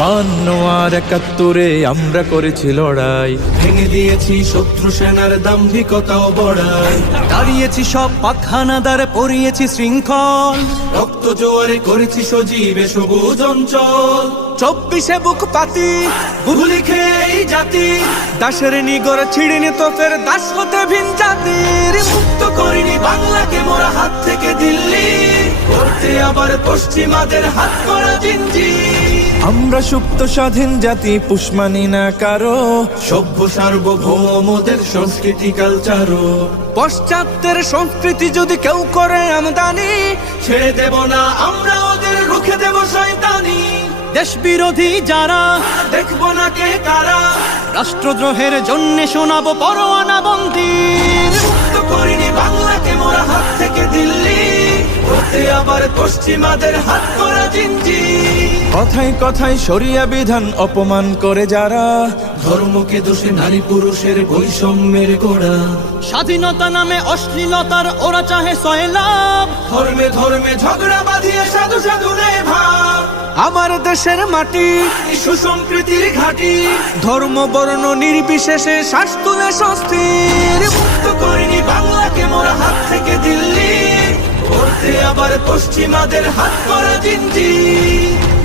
52 আর 71-এ আমরা করেছি লড়াই, ভেঙে দিয়েছি শত্রু সেনার দাম্ভিকতা ও বড়াই, দাঁড়িয়েছি সব পাক হানাদার, পরিয়েছি শৃঙ্খল, রক্ত জোয়ারে করেছি সজীবে সবুজ অঞ্চল। 24-এ বুক পাতি গুলি খেয়ে এই জাতি দাসের নিগর ছিড়িনি তো ফের দাস হতে ভিন জাতির। মুক্ত করিনি বাংলাকে মোরা হাত থেকে দিল্লি, করতে আবার পশ্চিমাদের হাত করা জিঞ্জির। আমরা সুপ্ত স্বাধীন জাতি, পুষ মানি না কারো, সভ্য সার্বভৌমদের সংস্কৃতি কালচারও পশ্চাত্যের সংস্কৃতি যদি কেউ করে আমদানি, ছেড়ে দেব না আমরা ওদের, রুখে দেব শয়তানি। দেশ বিরোধী যারা দেখবো না কে কারা, রাষ্ট্রদ্রোহের জন্য শোনাবো পরোয়ানা বন্দির। মুক্ত করিনি বাংলাকে মোরা হাত থেকে দিল্লি, করতে আবার পশ্চিমাদের হাত করা জিঞ্জির। কথায় কথায় শরিয়া বিধান অপমান করে যারা, ধর্মকে দোষে নারী পুরুষের বৈষম্যের গোড়া, স্বাধীনতা নামে অশ্লীলতার ওরা চাহে সয়লাভ। ধর্মে ধর্মে ঝগড়া বাঁধিয়ে সাধু সাধু নেয় ভাব। আমার দেশের মাটি সুসম্প্রীতির ঘাটি, ধর্ম বর্ণ নির্বিশেষে শ্বাস তুলে স্বস্তির। মুক্ত করিনি বাংলাকে মোরা হাত থেকে দিল্লি, করতে আবার পশ্চিমাদের হাত করা জিঞ্জির।